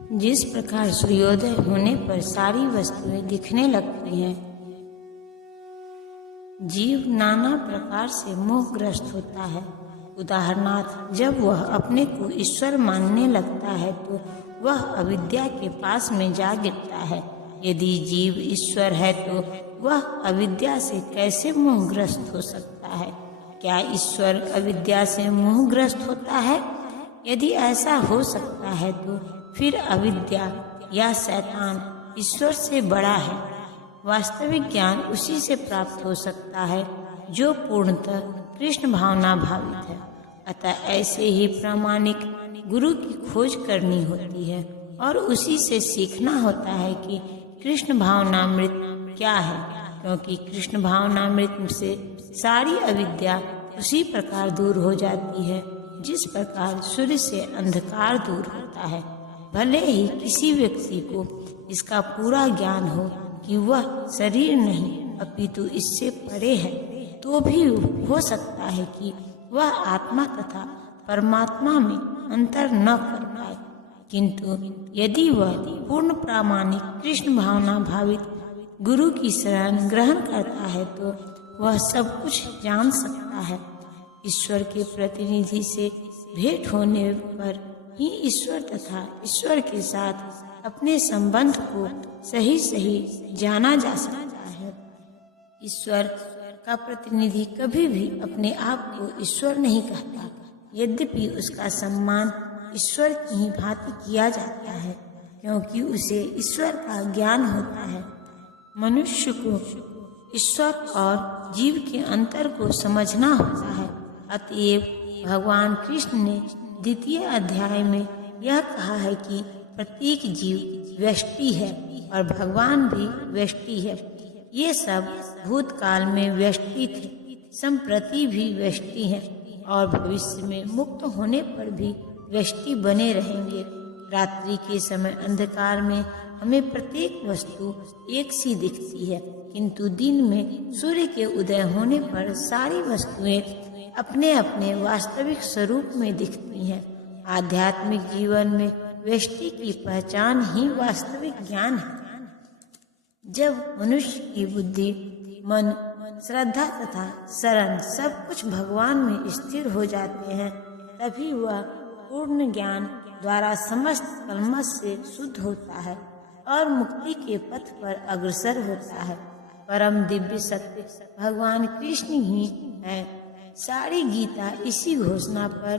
जिस प्रकार सूर्योदय होने पर सारी वस्तुएं दिखने लगती हैं, जीव नाना प्रकार से मोहग्रस्त होता है। उदाहरणार्थ, जब वह अपने को ईश्वर मानने लगता है तो वह अविद्या के पास में जा गिरता है। यदि जीव ईश्वर है तो वह अविद्या से कैसे मोहग्रस्त हो सकता है? क्या ईश्वर अविद्या से मोहग्रस्त होता है? यदि ऐसा हो सकता है तो फिर अविद्या या शैतान ईश्वर से बड़ा है। वास्तविक ज्ञान उसी से प्राप्त हो सकता है जो पूर्णतः कृष्ण भावना भावित है। अतः ऐसे ही प्रामाणिक गुरु की खोज करनी होती है और उसी से सीखना होता है कि कृष्ण भावनामृत क्या है, क्योंकि कृष्ण भावनामृत से सारी अविद्या उसी प्रकार दूर हो जाती है जिस प्रकार सूर्य से अंधकार दूर होता है। भले ही किसी व्यक्ति को इसका पूरा ज्ञान हो कि वह शरीर नहीं अपितु इससे परे है, तो भी हो सकता है कि वह आत्मा तथा परमात्मा में अंतर न कर पाए। किंतु यदि वह पूर्ण प्रामाणिक कृष्ण भावना भावित गुरु की शरण ग्रहण करता है तो वह सब कुछ जान सकता है। ईश्वर के प्रतिनिधि से भेंट होने पर ही ईश्वर तथा ईश्वर के साथ अपने संबंध को सही जाना जा सकता है। ईश्वर का प्रतिनिधि कभी भी अपने आप को ईश्वर नहीं कहता, यद्यपि उसका सम्मान ईश्वर की ही भांति किया जाता है, क्योंकि उसे ईश्वर का ज्ञान होता है। मनुष्य को ईश्वर और जीव के अंतर को समझना होता है। अतएव भगवान कृष्ण ने द्वितीय अध्याय में यह कहा है कि प्रत्येक जीव व्यष्टि है और भगवान भी व्यष्टि है। ये सब भूतकाल में व्यष्टि थे, संप्रति भी व्यष्टि हैं और भविष्य में मुक्त होने पर भी व्यष्टि बने रहेंगे। रात्रि के समय अंधकार में हमें प्रत्येक वस्तु एक सी दिखती है, किंतु दिन में सूर्य के उदय होने पर सारी वस्तुएं अपने अपने वास्तविक स्वरूप में दिखती हैं। आध्यात्मिक जीवन में व्यष्टि की पहचान ही वास्तविक ज्ञान है। जब मनुष्य की बुद्धि, मन, श्रद्धा तथा शरण सब कुछ भगवान में स्थिर हो जाते हैं, तभी वह पूर्ण ज्ञान द्वारा समस्त कल्मश से शुद्ध होता है और मुक्ति के पथ पर अग्रसर होता है। परम दिव्य सत्य भगवान कृष्ण ही है। सारी गीता इसी घोषणा पर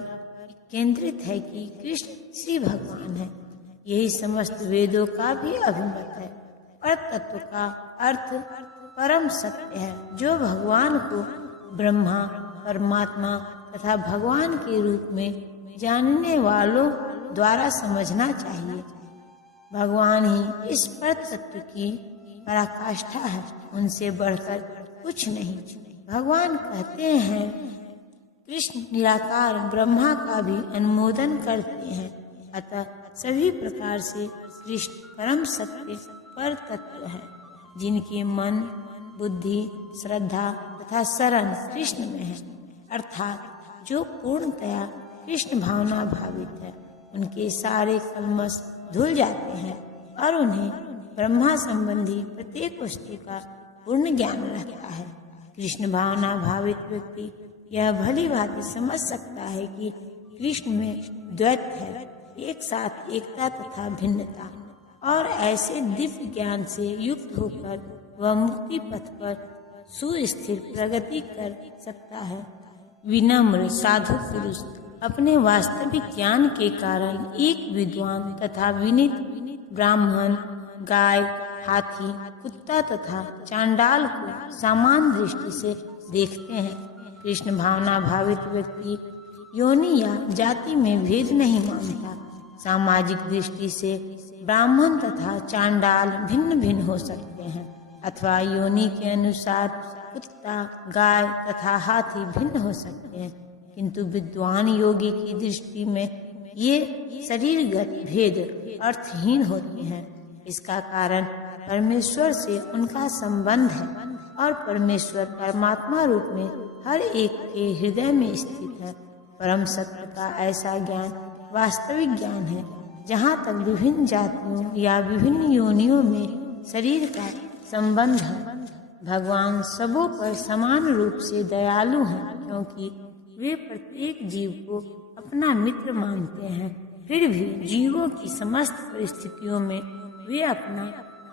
केंद्रित है कि कृष्ण श्री भगवान है। यही समस्त वेदों का भी अभिमत है। पर तत्व का अर्थ परम सत्य है, जो भगवान को ब्रह्मा, परमात्मा तथा भगवान के रूप में जानने वालों द्वारा समझना चाहिए। भगवान ही इस पर तत्व की पराकाष्ठा है, उनसे बढ़कर कुछ नहीं। भगवान कहते हैं, कृष्ण निराकार ब्रह्मा का भी अनुमोदन करते हैं। अतः सभी प्रकार से कृष्ण परम सत्य पर तत्व है, जिनके मन, बुद्धि, श्रद्धा तथा शरण कृष्ण में है। अर्थात जो पूर्णतया कृष्ण भावना भावित है, उनके सारे कल्मश धुल जाते हैं और उन्हें ब्रह्मा संबंधी प्रत्येक वस्तु का पूर्ण ज्ञान रहता है। कृष्ण भावना भावित व्यक्ति यह भली भांति समझ सकता है कि कृष्ण में द्वैत है, एक साथ एकता तथा भिन्नता, और ऐसे दिव्य ज्ञान से युक्त होकर वह मुक्ति पथ पर सुस्थिर प्रगति कर सकता है। विनम्र साधु पुरुष अपने वास्तविक ज्ञान के कारण एक विद्वान तथा विनीत ब्राह्मण, गाय, हाथी, कुत्ता तथा चांडाल को समान दृष्टि से देखते हैं। कृष्ण भावना भावित व्यक्ति योनि या जाति में भेद नहीं मानता। सामाजिक दृष्टि से ब्राह्मण तथा चांडाल भिन्न भिन्न हो सकते हैं, अथवा योनि के अनुसार कुत्ता, गाय तथा हाथी भिन्न हो सकते हैं, किंतु विद्वान योगी की दृष्टि में ये शरीरगत भेद अर्थहीन होते हैं। इसका कारण परमेश्वर से उनका संबंध है और परमेश्वर परमात्मा रूप में हर एक के हृदय में स्थित है। परम सत्य का ऐसा ज्ञान वास्तविक ज्ञान है, जहाँ तक विभिन्न जातियों या विभिन्न योनियों में शरीर का संबंध है, भगवान सबों पर समान रूप से दयालु हैं, क्योंकि वे प्रत्येक जीव को अपना मित्र मानते हैं। फिर भी जीवों की समस्त परिस्थितियों में वे अपना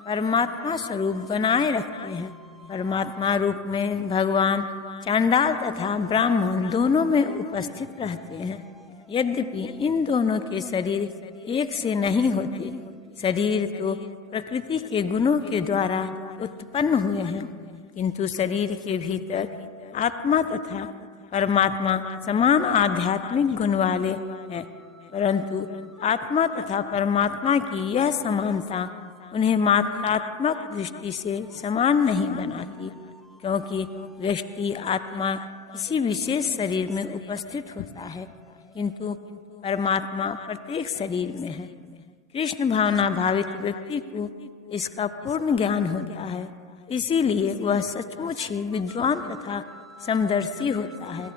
परमात्मा स्वरूप बनाए रखते हैं। परमात्मा रूप में भगवान चांडाल तथा ब्राह्मण दोनों में उपस्थित रहते हैं। यद्यपि इन दोनों के शरीर एक से नहीं होते, शरीर तो प्रकृति के गुणों के द्वारा उत्पन्न हुए हैं, किंतु शरीर के भीतर आत्मा तथा परमात्मा समान आध्यात्मिक गुण वाले हैं। परंतु आत्मा तथा परमात्मा की यह समानता उन्हें मात्रात्मक दृष्टि से समान नहीं बनाती, क्योंकि व्यष्टि आत्मा किसी विशेष शरीर में उपस्थित होता है, किंतु परमात्मा प्रत्येक शरीर में है। कृष्ण भावना भावित व्यक्ति को इसका पूर्ण ज्ञान होता है, इसीलिए वह सचमुच ही विद्वान तथा समदर्शी होता है।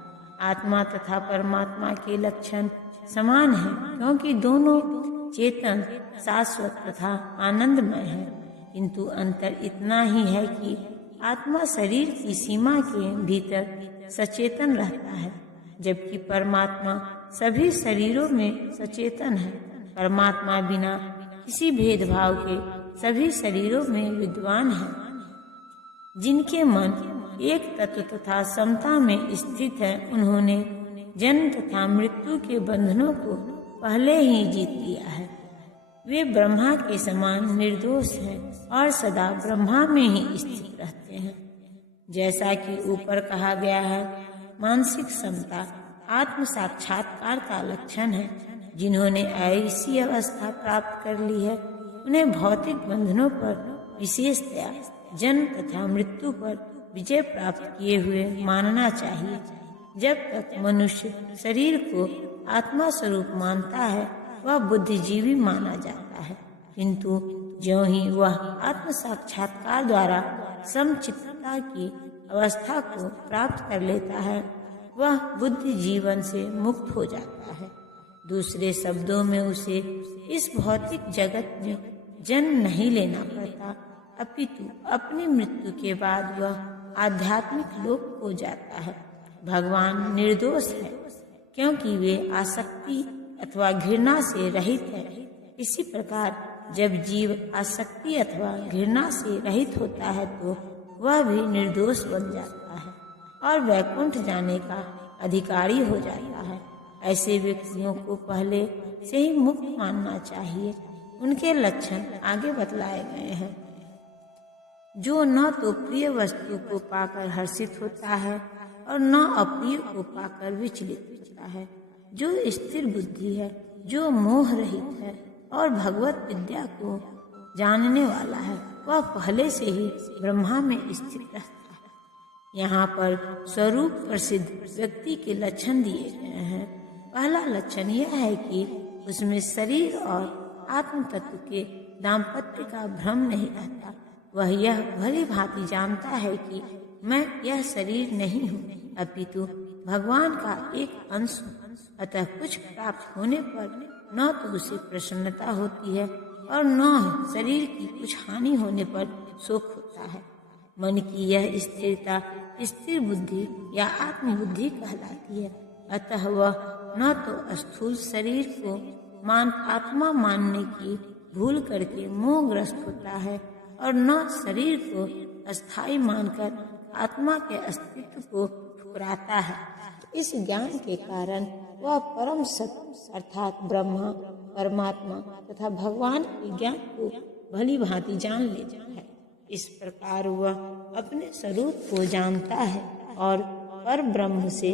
आत्मा तथा परमात्मा के लक्षण समान हैं, क्योंकि दोनों चेतन, शाश्वत तथा आनंदमय है, किंतु अंतर इतना ही है कि आत्मा शरीर की सीमा के भीतर सचेतन रहता है, जबकि परमात्मा सभी शरीरों में सचेतन है। परमात्मा बिना किसी भेदभाव के सभी शरीरों में विद्वान है। जिनके मन एक तत्व तथा समता में स्थित है, उन्होंने जन्म तथा मृत्यु के बंधनों को पहले ही जीत लिया है। वे ब्रह्मा के समान निर्दोष हैं और सदा ब्रह्मा में ही स्थित रहते हैं। जैसा कि ऊपर कहा गया है, मानसिक समता आत्म साक्षात्कार का लक्षण है। जिन्होंने ऐसी अवस्था प्राप्त कर ली है, उन्हें भौतिक बंधनों पर विशेषतया जन्म तथा मृत्यु पर विजय प्राप्त किए हुए मानना चाहिए। जब तक मनुष्य शरीर को आत्मा स्वरूप मानता है, वह बुद्धिजीवी माना जाता है, किंतु ज्यों ही वह आत्म साक्षात्कार द्वारा समचित्तता की अवस्था को प्राप्त कर लेता है, वह बुद्धि जीवन से मुक्त हो जाता है। दूसरे शब्दों में उसे इस भौतिक जगत में जन्म नहीं लेना पड़ता, अपितु अपनी मृत्यु के बाद वह आध्यात्मिक लोक को जाता है। भगवान निर्दोष है, क्योंकि वे आसक्ति अथवा घृणा से रहित है। इसी प्रकार जब जीव आसक्ति अथवा घृणा से रहित होता है, तो वह भी निर्दोष बन जाता है और वैकुंठ जाने का अधिकारी हो जाता है। ऐसे व्यक्तियों को पहले से ही मुक्त मानना चाहिए। उनके लक्षण आगे बतलाए गए हैं। जो न तो प्रिय वस्तु को पाकर हर्षित होता है और न अप्रिय को पाकर विचलित होता है, जो स्थिर बुद्धि है, जो मोह रहित है और भगवत विद्या को जानने वाला है, वह पहले से ही ब्रह्मा में स्थित रहता है। यहाँ पर स्वरूप प्रसिद्ध व्यक्ति के लक्षण दिए गए हैं। पहला लक्षण यह है कि उसमें शरीर और आत्म तत्व के दाम्पत्य का भ्रम नहीं रहता। वह यह भली भांति जानता है कि मैं यह शरीर नहीं हूँ, अपितु भगवान का एक अंश हूँ। अतः कुछ प्राप्त होने पर न तो उसे प्रसन्नता होती है और न शरीर की कुछ हानि होने पर सुख होता है। मन की यह स्थिरता स्थिर बुद्धि या आत्मबुद्धि कहलाती है। अतः वह न तो स्थूल शरीर को आत्मा मानने की भूल करके मोहग्रस्त होता है और न शरीर को अस्थायी मानकर आत्मा के अस्तित्व को ठुकराता है। इस ज्ञान के कारण वह परम सत्य अर्थात ब्रह्मा, परमात्मा तथा भगवान के ज्ञान को भली भांति जान लेता है। इस प्रकार वह अपने स्वरूप को जानता है और पर ब्रह्म से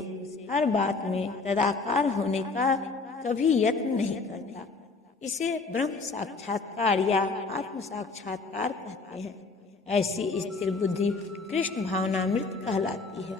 हर बात में तदाकार होने का कभी यत्न नहीं करता। इसे ब्रह्म साक्षात्कार या आत्म साक्षात्कार कहते हैं। ऐसी स्थिर बुद्धि कृष्ण भावनामृत कहलाती है।